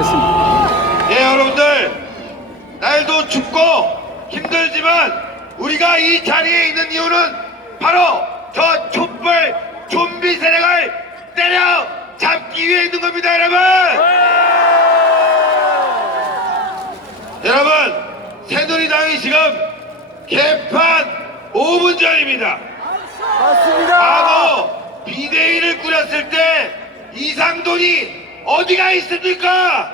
하겠습니다. 예, 여러분들 날도 춥고 힘들지만 우리가 이 자리에 있는 이유는 바로 저 촛불 좀비 세력을 때려 잡기 위해 있는 겁니다, 여러분. 여러분, 새누리당이 지금 개판 5분 전입니다. 맞습니다. 과거 비대위를 꾸렸을 때 이상돈이 어디가 있습니까?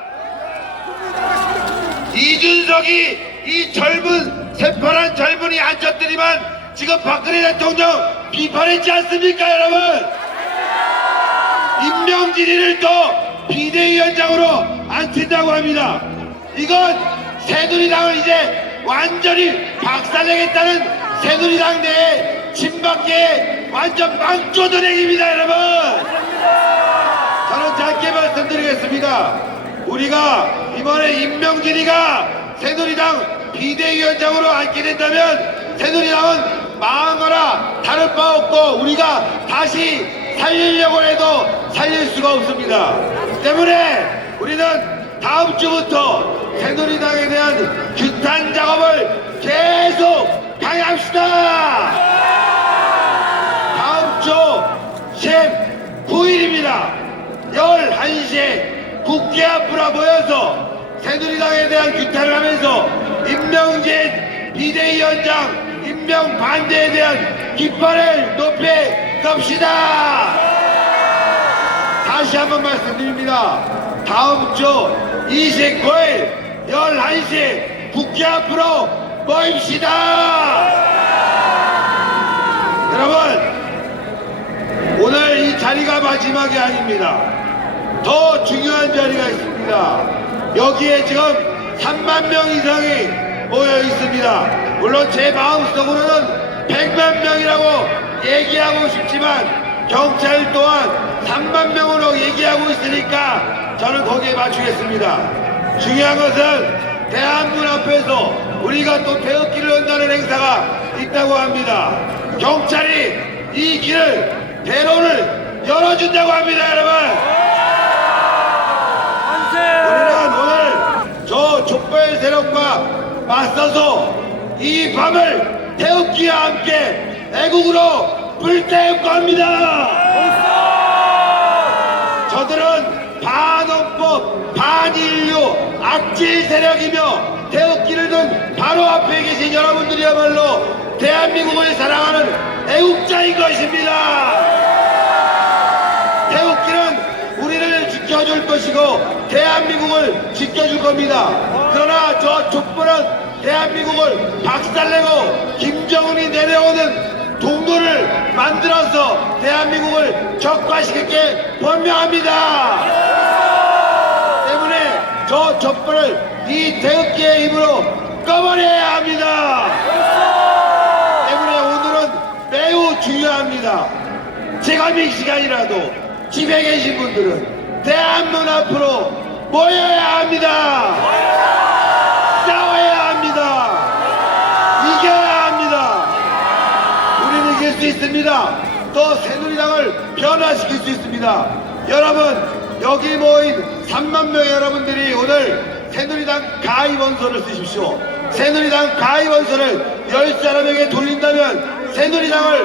이준석이 이 젊은 새파란 젊은이 앉혔더니만 지금 박근혜 대통령 비판했지 않습니까 여러분? 임명진이를 또 비대위원장으로 앉힌다고 합니다. 이건 새누리당을 이제 완전히 박살내겠다는 새누리당 내에 친박계 완전 망조던 행입니다 여러분. 말씀드리겠습니다. 우리가 이번에 임명진이가 새누리당 비대위원장으로 앉게 된다면 새누리당은 망한 거나 다를 바 없고 우리가 다시 살리려고 해도 살릴 수가 없습니다. 때문에 우리는 다음 주부터 새누리당에 대한 규탄 작업을 계속 강행합시다. 다음 주 19일입니다. 11시에 국회 앞으로 모여서 새누리당에 대한 규탄을 하면서 임명진 비대위원장 임명 반대에 대한 깃발을 높여 갑시다. 다시 한번 말씀드립니다. 다음 주 29일 11시 국회 앞으로 모입시다. 여러분 마지막이 아닙니다. 더 중요한 자리가 있습니다. 여기에 지금 3만 명 이상이 모여 있습니다. 물론 제 마음속으로는 100만 명이라고 얘기하고 싶지만 경찰 또한 3만 명으로 얘기하고 있으니까 저는 거기에 맞추겠습니다. 중요한 것은 대한문 앞에서 우리가 또 태극기를 연다는 행사가 있다고 합니다. 경찰이 이 길을 대로를 준다고 합니다, 여러분. 우리는 오늘 저 촛불 세력과 맞서서 이 밤을 태극기와 함께 애국으로 불태울 겁니다. 저들은 반헌법, 반인류, 악질 세력이며 태극기를 든 바로 앞에 계신 여러분들이야말로 대한민국을 사랑하는 애국자인 것입니다. 태극기는 우리를 지켜줄 것이고 대한민국을 지켜줄 겁니다. 그러나 저 촛불은 대한민국을 박살내고 김정은이 내려오는 동로를 만들어서 대한민국을 적화시켰게 분명합니다. 때문에 저 촛불을 이 태극기의 힘으로 꺼버려야 합니다. 때문에 오늘은 매우 중요합니다. 제가 이 시간이라도 집에 계신 분들은 대한문 앞으로 모여야 합니다. 싸워야 합니다. 이겨야 합니다. 우리는 이길 수 있습니다. 또 새누리당을 변화시킬 수 있습니다. 여러분 여기 모인 3만 명의 여러분들이 오늘 새누리당 가입원서를 쓰십시오. 새누리당 가입원서를 10사람에게 돌린다면 새누리당을